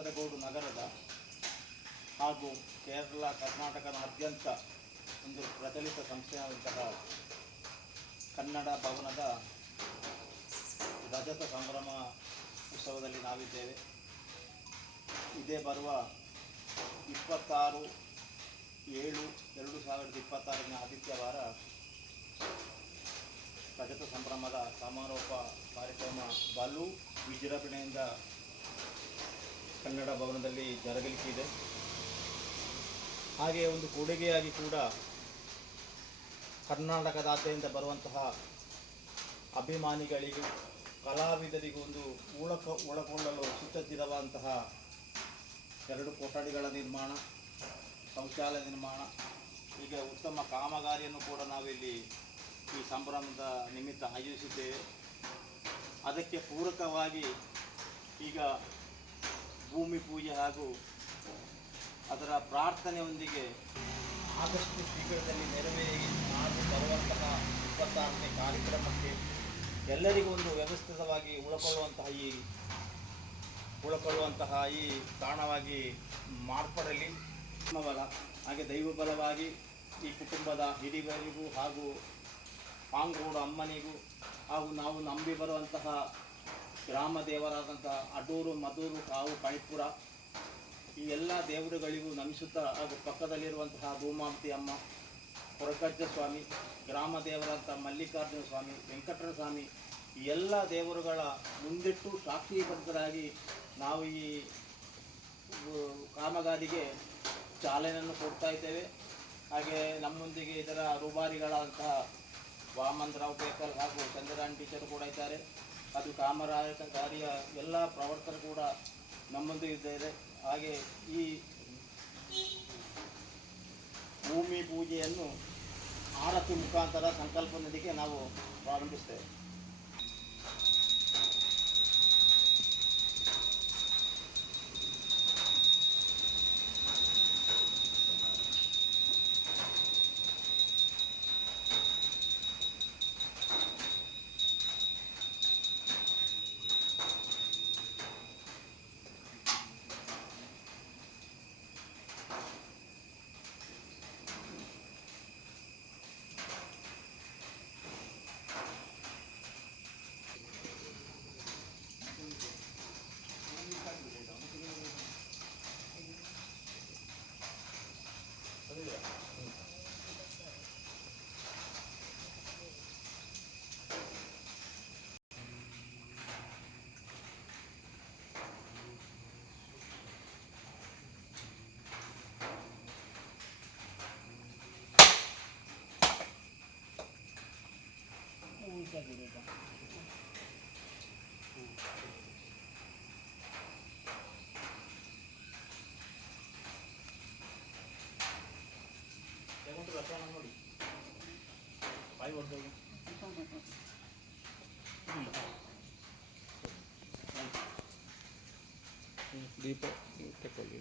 ಕಾಸರಗೋಡು ನಗರದ ಹಾಗೂ ಕೇರಳ ಕರ್ನಾಟಕದಾದ್ಯಂತ ಒಂದು ಪ್ರಚಲಿತ ಸಂಸ್ಥೆಯಾದಂತಹ ಕನ್ನಡ ಭವನದ ರಜತ ಸಂಭ್ರಮ ಉತ್ಸವದಲ್ಲಿ ನಾವಿದ್ದೇವೆ. ಇದೇ ಬರುವ 26/7/2026 ಆದಿತ್ಯವಾರ ರಜತ ಸಂಭ್ರಮದ ಸಮಾರೋಪ ಕಾರ್ಯಕ್ರಮ ಬಲು ವಿಜೃಂಭಣೆಯಿಂದ ಕನ್ನಡ ಭವನದಲ್ಲಿ ಜರುಗಲಿಕ್ಕಿದೆ. ಹಾಗೆಯೇ ಒಂದು ಕೊಡುಗೆಯಾಗಿ ಕೂಡ ಕರ್ನಾಟಕದಾದ್ಯಂತ ಬರುವಂತಹ ಅಭಿಮಾನಿಗಳಿಗೂ ಕಲಾವಿದರಿಗೂ ಒಂದು ಒಳಗೊಳ್ಳಲು ಸುಸಜ್ಜಿತವಾದಂತಹ 2 ಕೊಠಡಿಗಳ ನಿರ್ಮಾಣ, ಶೌಚಾಲಯ ನಿರ್ಮಾಣ, ಹೀಗೆ ಉತ್ತಮ ಕಾಮಗಾರಿಯನ್ನು ಕೂಡ ನಾವಿಲ್ಲಿ ಈ ಸಂಭ್ರಮದ ನಿಮಿತ್ತ ಆಯೋಜಿಸಿದ್ದೇವೆ. ಅದಕ್ಕೆ ಪೂರಕವಾಗಿ ಈಗ ಭೂಮಿ ಪೂಜೆ ಹಾಗೂ ಅದರ ಪ್ರಾರ್ಥನೆಯೊಂದಿಗೆ ಆದಷ್ಟು ಶೀಘ್ರದಲ್ಲಿ ನೆರವೇರಿ ನಾಡು ಬರುವಂತಹ 26ನೇ ಕಾರ್ಯಕ್ರಮಕ್ಕೆ ಎಲ್ಲರಿಗೂ ಒಂದು ವ್ಯವಸ್ಥಿತವಾಗಿ ಉಳ್ಕೊಳ್ಳುವಂತಹ ಈ ತಾಣವಾಗಿ ಮಾರ್ಪಡಲಿ. ಬಲ ಹಾಗೆ ದೈವ ಬಲವಾಗಿ ಈ ಕುಟುಂಬದ ಹಿರಿಯರಿಗೂ ಹಾಗೂ ಪಾಂಗೋಡು ಅಮ್ಮನಿಗೂ ಹಾಗೂ ನಾವು ನಂಬಿ ಬರುವಂತಹ ಗ್ರಾಮ ದೇವರಾದಂತಹ ಅಡೂರು, ಮಧೂರು ಹಾಗೂ ಕಣಿಪುರ ಈ ಎಲ್ಲ ದೇವರುಗಳಿಗೂ ನಮಿಸುತ್ತಾ ಹಾಗೂ ಪಕ್ಕದಲ್ಲಿರುವಂತಹ ಧೂಮಾವತಿ ಅಮ್ಮ, ಕೊರಗಜ್ಜ ಸ್ವಾಮಿ, ಗ್ರಾಮ ದೇವರಂಥ ಮಲ್ಲಿಕಾರ್ಜುನ ಸ್ವಾಮಿ, ವೆಂಕಟರ ಸ್ವಾಮಿ ಈ ಎಲ್ಲ ದೇವರುಗಳ ಮುಂದಿಟ್ಟು ಸಾಕ್ಷೀಬದ್ಧರಾಗಿ ನಾವು ಈ ಕಾಮಗಾರಿಗೆ ಚಾಲನೆಯನ್ನು ಕೊಡ್ತಾ ಇದ್ದೇವೆ. ಹಾಗೆ ನಮ್ಮೊಂದಿಗೆ ಇದರ ರೂವಾರಿಗಳಾದಂತಹ ವಾಮನ್ ರಾವ್ ಬೇಕಲ್ ಹಾಗೂ ಚಂದ್ರರಾಣಿ ಟೀಚರ್ ಕೂಡ ಇದ್ದಾರೆ. ಅದು ಕಾಮಗಾರಿಯ ಎಲ್ಲ ಪ್ರವರ್ತಕರು ಕೂಡ ನಮ್ಮೊಂದಿಗೆ ಇದ್ದಾರೆ. ಹಾಗೆ ಈ ಭೂಮಿ ಪೂಜೆಯನ್ನು ಆರತಿ ಮುಖಾಂತರ ಸಂಕಲ್ಪದೊಂದಿಗೆ ನಾವು ಪ್ರಾರಂಭಿಸ್ತೇವೆ. ನೋಡಿ ಬಾಯಿ ಹೊಡೆದೋಗಿ ದೀಪ ತಗೊಳ್ಳಿ.